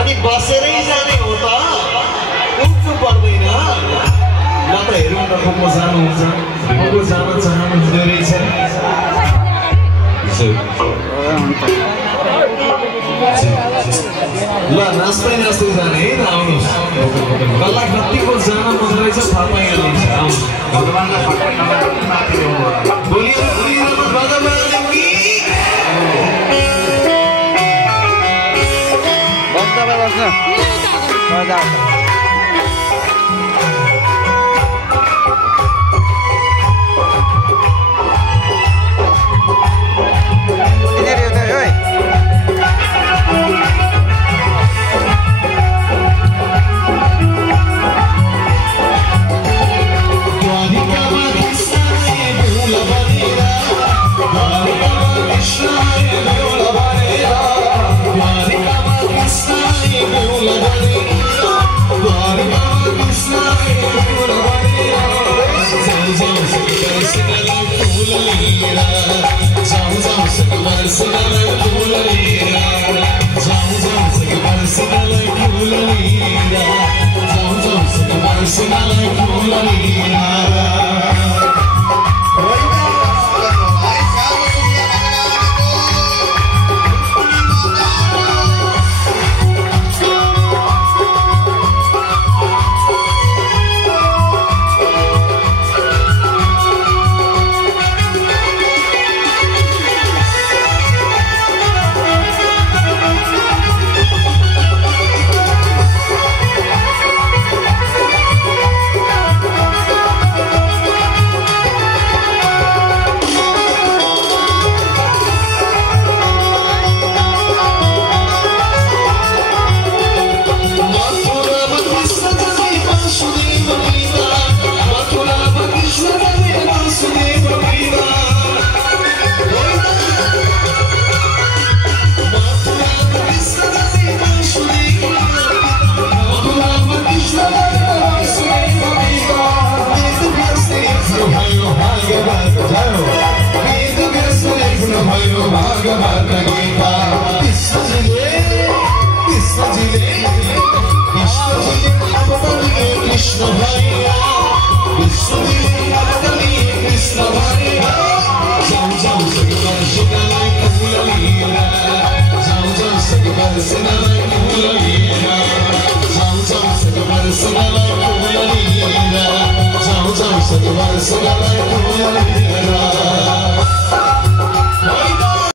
अनि बसेरै जाने हो त उठ्नु पर्दैन नत्र हेरौँ न को जानुहुन्छ को जान चाहनुहुँदो रहेछ ल नाच्दै नाच्दै जाने है त आउनुहोस् कसलाई कतिको जान मन रहेछ थाहा पाइहाल्नुहुन्छ भगवान्लाई बोलियो Sangala